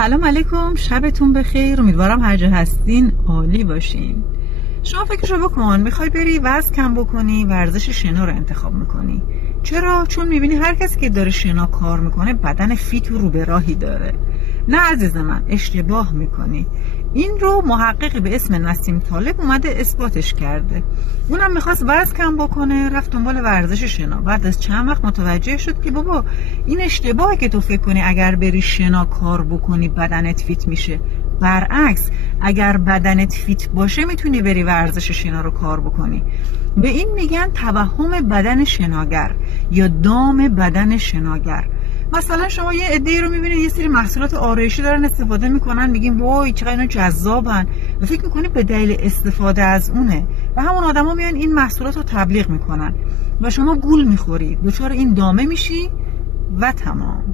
سلام علیکم، شبتون بخیر. امیدوارم هر جا هستین عالی باشین. شما فکرشو بکن، میخوای بری وزن کم بکنی، ورزش شنا رو انتخاب میکنی. چرا؟ چون میبینی هر کسی که داره شنا کار میکنه بدن فیت و رو به راهی داره. نه عزیز من، اشتباه میکنی. این رو محققی به اسم نسیم طالب اومده اثباتش کرده. اونم میخواست وزن کم بکنه، رفت دنبال ورزش شنا. بعد از چند وقت متوجه شد که بابا این اشتباهه که تو فکر کنی اگر بری شنا کار بکنی بدنت فیت میشه. برعکس، اگر بدنت فیت باشه میتونی بری ورزش شنا رو کار بکنی. به این میگن توهم بدن شناگر یا دام بدن شناگر. مثلا شما یه عده‌ای رو میبینید یه سری محصولات آرایشی دارن استفاده میکنن، میگین وای چقدر اینا جذابن و فکر میکنید به دلیل استفاده از اونه و همون آدما میان این محصولات رو تبلیغ میکنن و شما گول میخورید، دچار این دامه میشی و تمام.